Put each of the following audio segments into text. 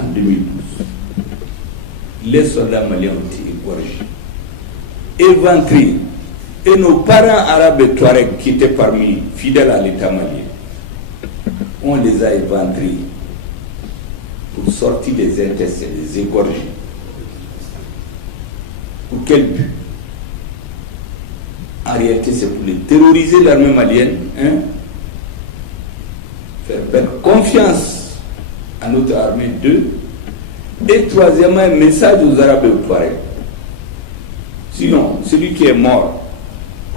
en 2012. Les soldats maliens ont été égorgés, éventrés. Et nos parents arabes et touaregs qui étaient parmi fidèles à l'État malien, on les a éventrés pour sortir les intestins, les égorger. Pour quel but? En réalité, c'est pour les terroriser, l'armée malienne, faire perdre confiance à notre armée, 2. Et troisièmement, un message aux Arabes et aux Touaregs. Sinon, celui qui est mort,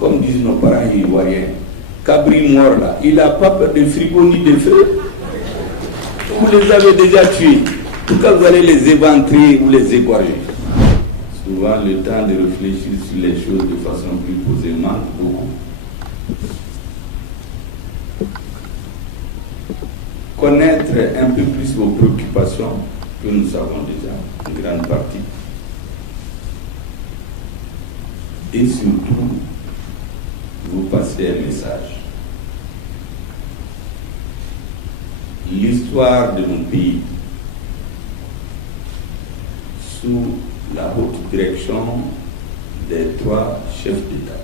comme disent nos parents ivoiriens, Cabri mort là, il n'a pas peur de frigo ni de feu. Vous les avez déjà tués. Pourquoi vous allez les éventrer ou les égorger? Souvent, le temps de réfléchir sur les choses de façon plus posée manque beaucoup. Connaître un peu plus vos préoccupations, que nous savons déjà, une grande partie. Et surtout, vous passer un message. L'histoire de mon pays, sous la haute direction des 3 chefs d'État,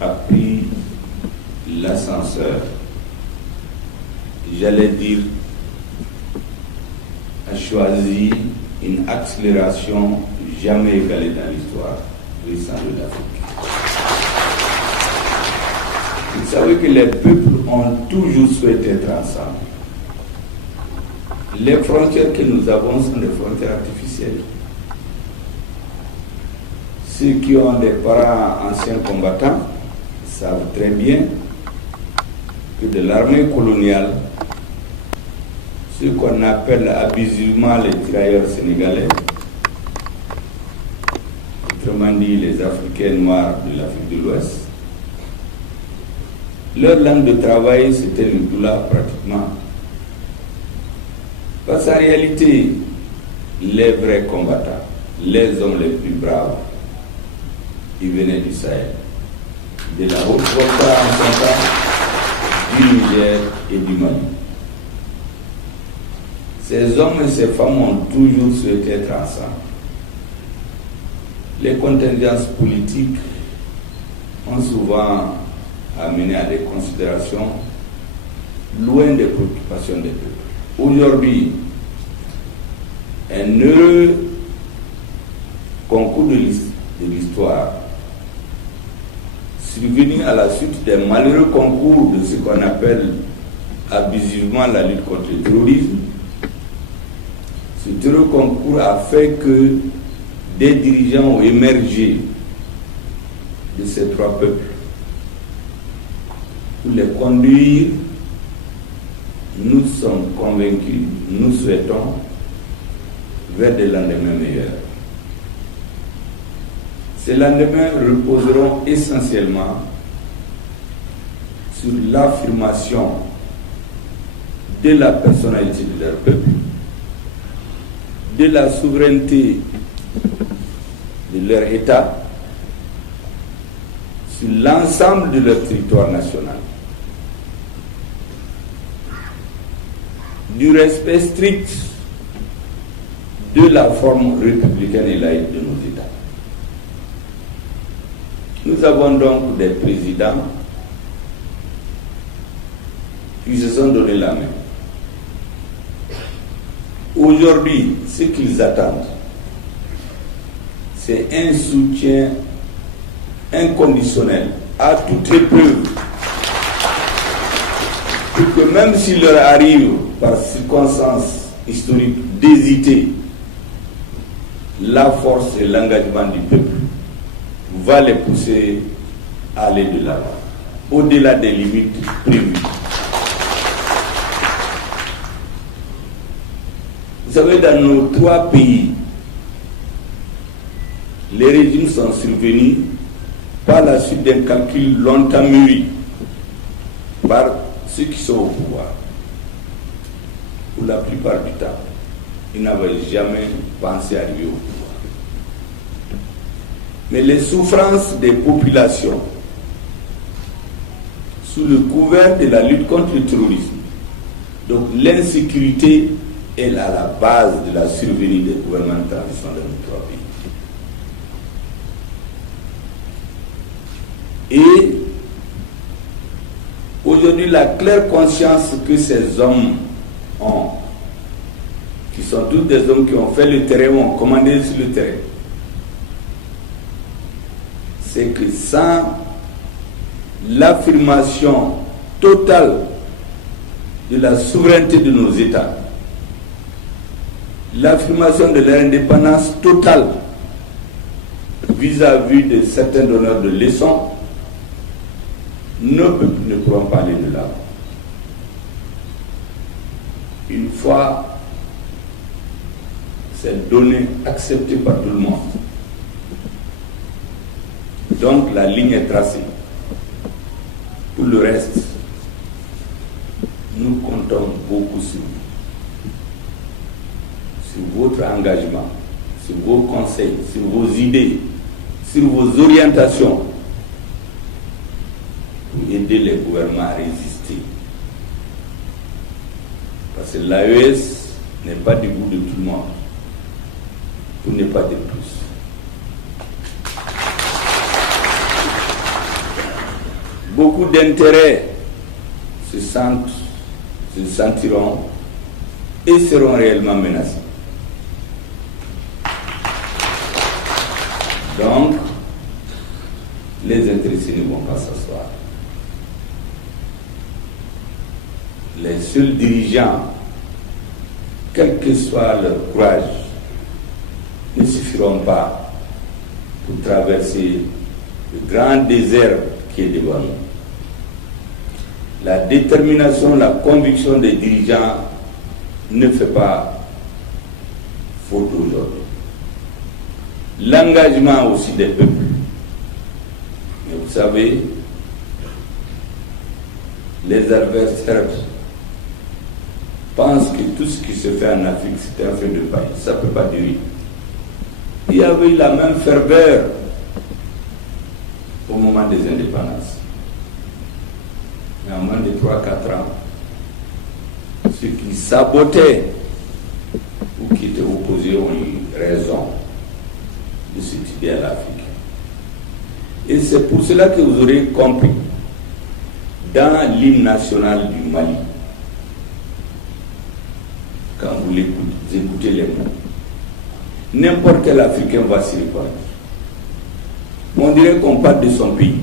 a pris l'ascenseur, j'allais dire, a choisi une accélération jamais égalée dans l'histoire récente de l'Afrique. Vous savez que les peuples ont toujours souhaité être ensemble. Les frontières que nous avons sont des frontières artificielles. Ceux qui ont des parents anciens combattants savent très bien que de l'armée coloniale, ce qu'on appelle abusivement les tirailleurs sénégalais, autrement dit les Africains noirs de l'Afrique de l'Ouest, leur langue de travail c'était le doula pratiquement. Parce qu'en réalité, les vrais combattants, les hommes les plus braves, ils venaient du Sahel, de la Haute-Volta en son temps, du Niger et du Mali. Ces hommes et ces femmes ont toujours souhaité être ensemble. Les contingences politiques ont souvent amené à des considérations loin des préoccupations des peuples. Aujourd'hui, un heureux concours de l'histoire, survenu à la suite des malheureux concours de ce qu'on appelle abusivement la lutte contre le terrorisme, ce heureux concours a fait que des dirigeants ont émergé de ces 3 peuples pour les conduire. Nous sommes convaincus, nous souhaitons vers des lendemains meilleurs. Ces lendemains reposeront essentiellement sur l'affirmation de la personnalité de leur peuple, de la souveraineté de leur État sur l'ensemble de leur territoire national, du respect strict de la forme républicaine et laïque de nos États. Nous avons donc des présidents qui se sont donné la main. Aujourd'hui, ce qu'ils attendent, c'est un soutien inconditionnel à toute épreuve, pour que même s'il leur arrive par circonstances historiques d'hésiter, la force et l'engagement du peuple va les pousser à aller de l'avant, au-delà des limites prévues. Vous savez, dans nos 3 pays, les régimes sont survenus par la suite d'un calcul longtemps mûri par ceux qui sont au pouvoir. Pour la plupart du temps, ils n'avaient jamais pensé arriver au pouvoir. Mais les souffrances des populations sous le couvert de la lutte contre le terrorisme. Donc l'insécurité est à la base de la survenue des gouvernements de transition dans nos trois pays. Et aujourd'hui, la claire conscience que ces hommes ont, qui sont tous des hommes qui ont fait le terrain, ont commandé sur le terrain, c'est que sans l'affirmation totale de la souveraineté de nos États, l'affirmation de leur indépendance totale vis-à-vis de certains donneurs de leçons, nos peuples ne pourront pas aller de là. Une fois cette donnée acceptée par tout le monde, donc la ligne est tracée. Pour le reste, nous comptons beaucoup sur votre engagement, sur vos conseils, sur vos idées, sur vos orientations pour aider les gouvernements à résister. Parce que l'AES n'est pas du goût de tout le monde, pour ne pas dire plus. Beaucoup d'intérêts se sentiront et seront réellement menacés. Donc, les intéressés ne vont pas s'asseoir. Les seuls dirigeants, quel que soit leur courage, ne suffiront pas pour traverser le grand désert qui est devant nous. La détermination, la conviction des dirigeants ne fait pas faute aujourd'hui. L'engagement aussi des peuples. Mais vous savez, les adversaires pensent que tout ce qui se fait en Afrique, c'est un feu de paille. Ça ne peut pas durer. Il y avait la même ferveur au moment des indépendances. Mais en moins de 3-4 ans, ceux qui sabotaient ou qui étaient opposés ont eu raison de cette idée à l'Afrique. Et c'est pour cela que vous aurez compris, dans l'hymne national du Mali, quand vous écoutez les mots, n'importe quel Africain va s'y répondre. On dirait qu'on parle de son pays.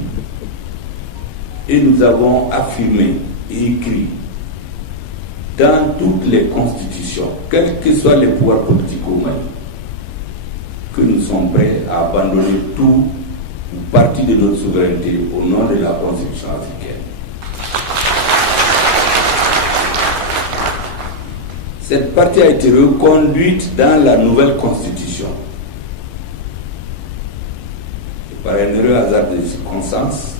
Et nous avons affirmé et écrit dans toutes les constitutions, quels que soient les pouvoirs politiques au Mali, que nous sommes prêts à abandonner tout ou partie de notre souveraineté au nom de la Constitution africaine. Cette partie a été reconduite dans la nouvelle Constitution. Et par un heureux hasard de circonstances,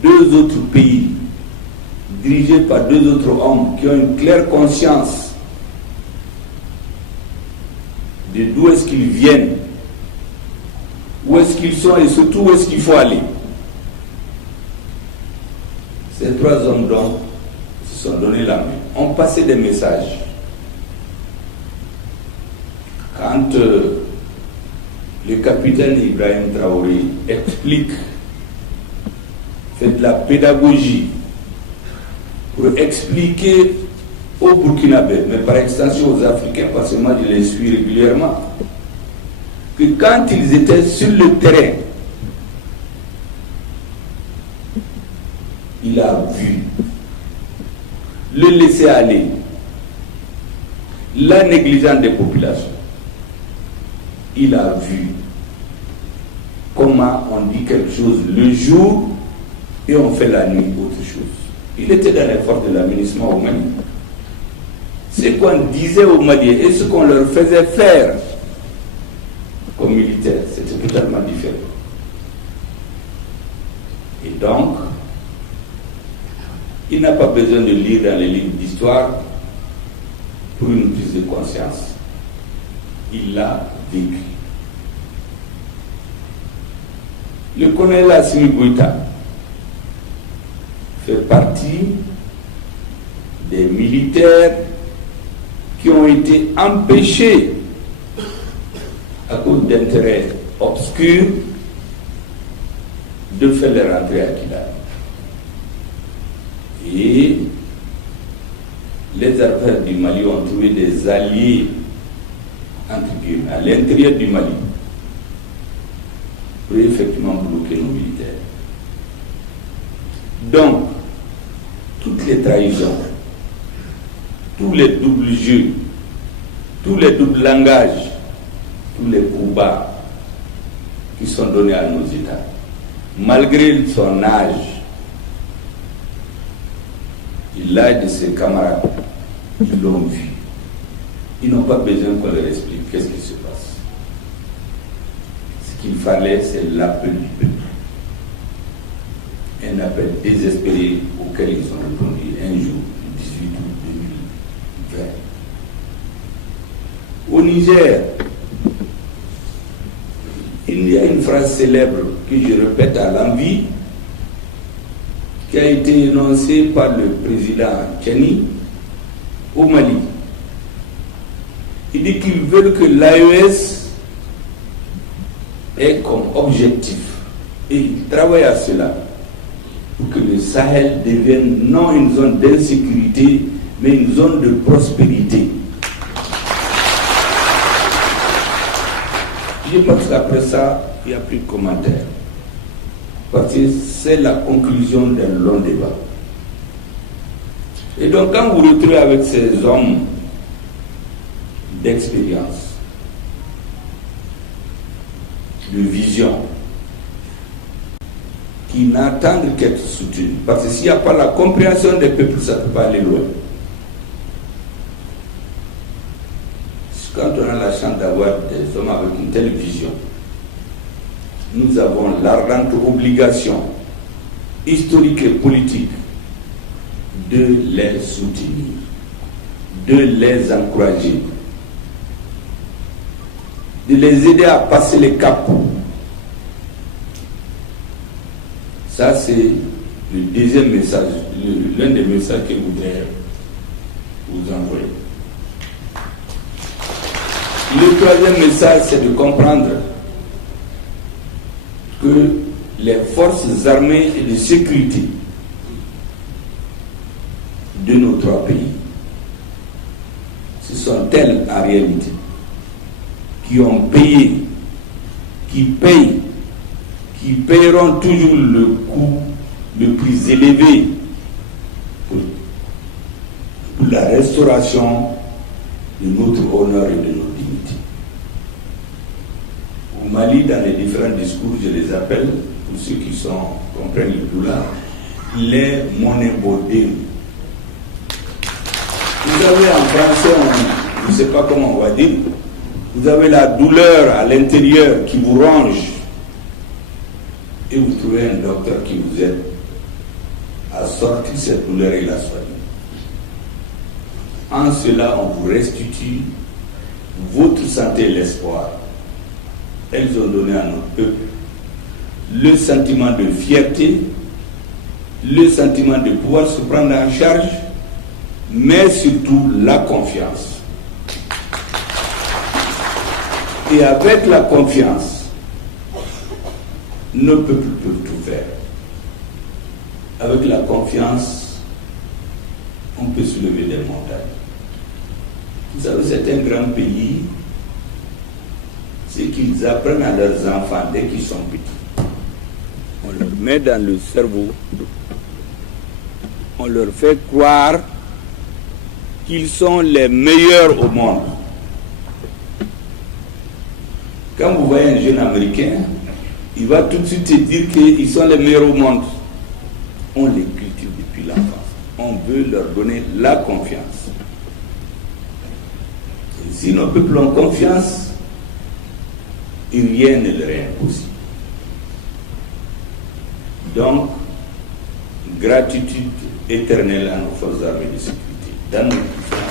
deux autres pays, dirigés par deux autres hommes qui ont une claire conscience de d'où est-ce qu'ils viennent, où est-ce qu'ils sont et surtout où est-ce qu'il faut aller. Ces trois hommes donc se sont donné la main, ont passé des messages. Quand le capitaine Ibrahim Traoré explique, fait de la pédagogie pour expliquer aux Burkinabés, mais par extension aux Africains, parce que moi je les suis régulièrement, que quand ils étaient sur le terrain, il a vu le laisser aller, la négligence des populations. Il a vu comment on dit quelque chose le jour et on fait la nuit autre chose. Il était dans l'effort de l'aménagement au Mali. Ce qu'on disait aux Maliens et ce qu'on leur faisait faire comme militaires, c'était totalement différent. Et donc, il n'a pas besoin de lire dans les livres d'histoire pour une prise de conscience. Il l'a vécu. Le colonel Assimi Goïta, fait partie des militaires qui ont été empêchés à cause d'intérêts obscurs de faire leur entrée à Kidal. Et les affaires du Mali ont trouvé des alliés, entre guillemets, à l'intérieur du Mali, pour effectivement bloquer nos militaires. Donc, toutes les trahisons, tous les doubles jeux, tous les doubles langages, tous les coups bas qui sont donnés à nos États, malgré son âge, et l'âge de ses camarades qui l'ont vu, ils n'ont pas besoin qu'on leur explique qu'est-ce qui se passe. Ce qu'il fallait, c'est l'appel du peuple. Un appel désespéré auquel ils ont répondu un jour, le 18 août 2020. Au Niger, il y a une phrase célèbre que je répète à l'envi, qui a été énoncée par le président Tchani au Mali. Il dit qu'ils veulent que l'AES ait comme objectif, et ils travaillent à cela, pour que le Sahel devienne non une zone d'insécurité, mais une zone de prospérité. Je pense qu'après ça, il n'y a plus de commentaires. Parce que c'est la conclusion d'un long débat. Et donc, quand vous retrouvez avec ces hommes d'expérience, de vision, qui n'attendent qu'être soutenus, parce que s'il n'y a pas la compréhension des peuples, ça ne peut pas aller loin. Quand on a la chance d'avoir des hommes avec une telle vision, nous avons l'ardente obligation historique et politique de les soutenir, de les encourager, de les aider à passer les caps. Ça, c'est le deuxième message, l'un des messages que je voudrais vous envoyer. Le troisième message, c'est de comprendre que les forces armées et de sécurité de nos trois pays, ce sont elles en réalité qui ont payé, qui payent, qui paieront toujours le coût le plus élevé pour la restauration de notre honneur et de notre dignité. Au Mali, dans les différents discours, je les appelle, pour ceux qui comprennent le doulard, les monnaies bodées. Vous avez en français, je ne sais pas comment on va dire, vous avez la douleur à l'intérieur qui vous ronge, et vous trouvez un docteur qui vous aide à sortir cette douleur et la soigner. En cela, on vous restitue votre santé et l'espoir. Elles ont donné à notre peuple le sentiment de fierté, le sentiment de pouvoir se prendre en charge, mais surtout la confiance. Et avec la confiance, nos peuples peuvent tout faire. Avec la confiance, on peut soulever des montagnes. Vous savez, c'est un grand pays. C'est qu'ils apprennent à leurs enfants dès qu'ils sont petits. On leur met dans le cerveau, on leur fait croire qu'ils sont les meilleurs au monde. Quand vous voyez un jeune Américain, il va tout de suite te dire qu'ils sont les meilleurs au monde. On les cultive depuis l'enfance. On veut leur donner la confiance. Et si nos peuples ont confiance, rien ne leur est impossible. Donc, gratitude éternelle à nos forces armées de sécurité, dans nos différents.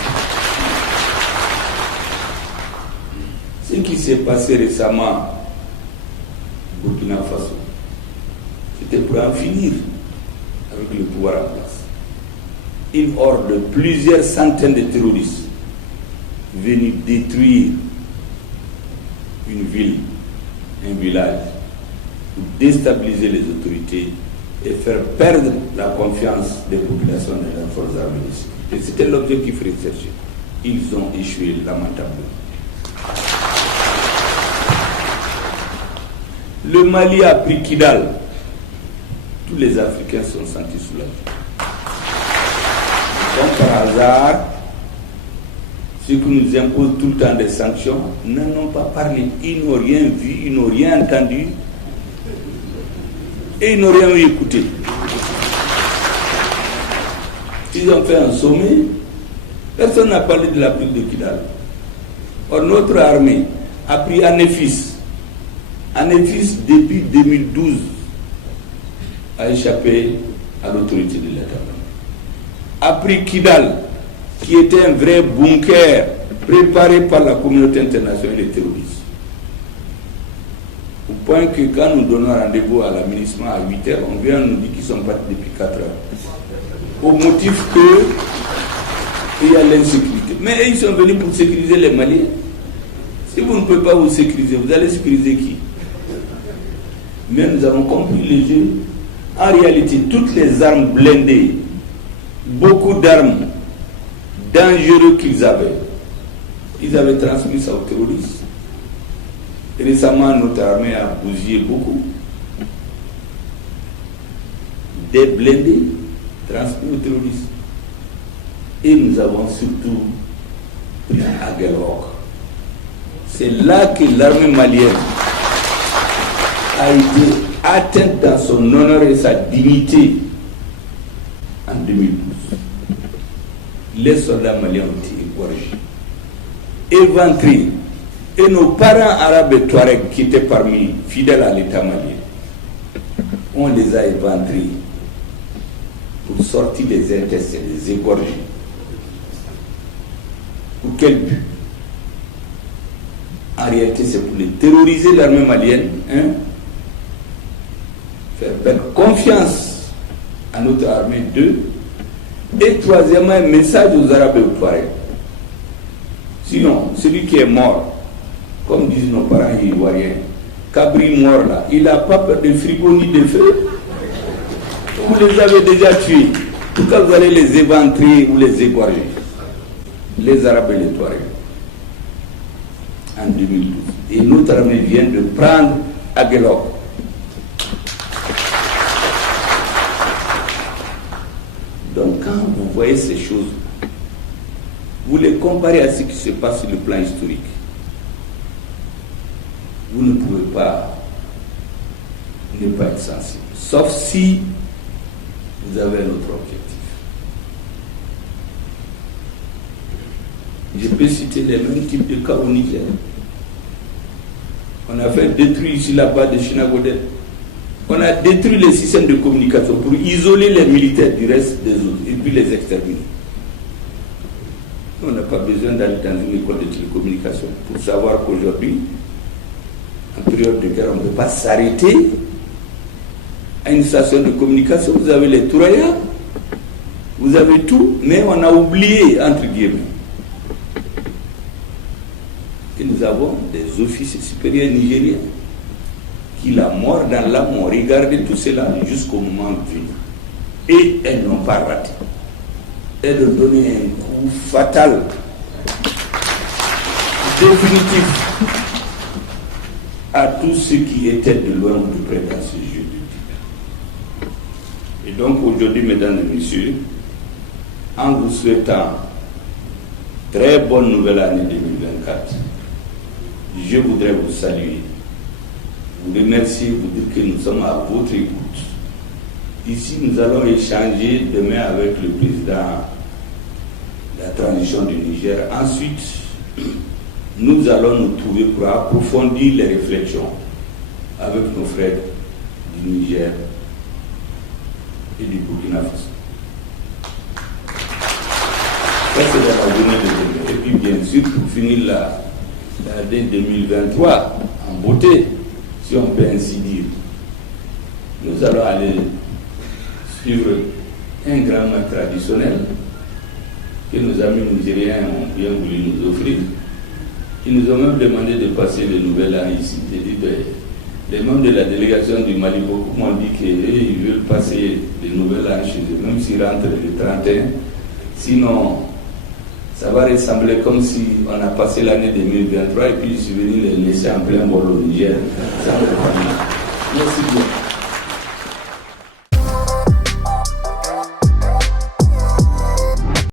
Ce qui s'est passé récemment au Burkina Faso, c'était pour en finir avec le pouvoir en place. Une horde de plusieurs centaines de terroristes venus détruire une ville, un village, pour déstabiliser les autorités et faire perdre la confiance des populations dans leurs forces armées. Et c'était l'objectif recherché. Ils ont échoué lamentablement. Le Mali a pris Kidal. Tous les Africains sont sentis soulagés. Comme par hasard, ceux qui nous imposent tout le temps des sanctions n'en ont pas parlé. Ils n'ont rien vu, ils n'ont rien entendu et ils n'ont rien écouté. Ils ont fait un sommet, personne n'a parlé de la prise de Kidal. Or, notre armée a pris Anéfis. Anéfis, depuis 2012, a échappé à l'autorité de l'État. A pris Kidal, qui était un vrai bunker préparé par la communauté internationale et les terroristes. Au point que quand nous donnons rendez-vous à l'aménagement à 8h, on vient nous dire qu'ils sont partis depuis 4 heures. Au motif qu'il y a l'insécurité. Mais ils sont venus pour sécuriser les Maliens. Si vous ne pouvez pas vous sécuriser, vous allez sécuriser qui? Mais nous avons compris le jeu. En réalité, toutes les armes blindées, beaucoup d'armes dangereuses qu'ils avaient, ils avaient transmis ça aux terroristes. Et récemment, notre armée a bousillé beaucoup. Des blindés transmis aux terroristes. Et nous avons surtout pris Aguelhok. C'est là que l'armée malienne a été atteinte dans son honneur et sa dignité en 2012. Les soldats maliens ont été égorgés, éventrés, et nos parents arabes et touaregs qui étaient parmi fidèles à l'État malien, on les a éventrés pour sortir les intestins, les égorger. Pour quel but? En réalité, c'est pour les terroriser, l'armée malienne, faire perdre confiance à notre armée, 2. Et troisièmement, un message aux Arabes et aux Touaregs. Sinon, celui qui est mort, comme disent nos parents ivoiriens, Cabri mort là, il n'a pas peur de frigo ni de feu. Vous les avez déjà tués. Pourquoi vous allez les éventrer ou les égorger? Les Arabes et les Touaregs. En 2012. Et notre armée vient de prendre Aguelhok. Donc quand vous voyez ces choses, vous les comparez à ce qui se passe sur le plan historique. Vous ne pouvez pas ne pas être sensible. Sauf si vous avez un autre objectif. Je peux citer les mêmes types de cas au Niger. On a fait détruire ici là-bas de Chinagodet. On a détruit les systèmes de communication pour isoler les militaires du reste des autres et puis les exterminer. On n'a pas besoin d'aller dans une école de télécommunication pour savoir qu'aujourd'hui, en période de guerre, on ne peut pas s'arrêter à une station de communication. Vous avez les Touraya, vous avez tout, mais on a oublié, entre guillemets. Et nous avons des officiers supérieurs nigériens qui, la mort dans l'âme, ont regardé tout cela jusqu'au moment venu. Et elles n'ont pas raté. Elles ont donné un coup fatal, définitif, à tous ceux qui étaient de loin ou de près dans ce jeu. Et donc aujourd'hui, mesdames et messieurs, en vous souhaitant très bonne nouvelle année 2024, je voudrais vous saluer, vous remercier, vous dire que nous sommes à votre écoute. Ici, nous allons échanger demain avec le président de la transition du Niger. Ensuite, nous allons nous trouver pour approfondir les réflexions avec nos frères du Niger et du Burkina Faso. Ça, c'est dans la journée de demain. Et puis, bien sûr, pour finir l'année 2023 en beauté, si on peut ainsi dire, nous allons aller suivre un grand mets traditionnel que nos amis nigériens ont bien voulu nous offrir. Ils nous ont même demandé de passer le nouvel an ici. J'ai dit, les membres de la délégation du Mali, beaucoup m'ont dit qu'ils veulent passer le nouvel an chez eux, même s'ils rentrent le 31. Sinon, ça va ressembler comme si on a passé l'année 2023 et puis je suis venu les laisser en plein vol au Niger. Merci bien.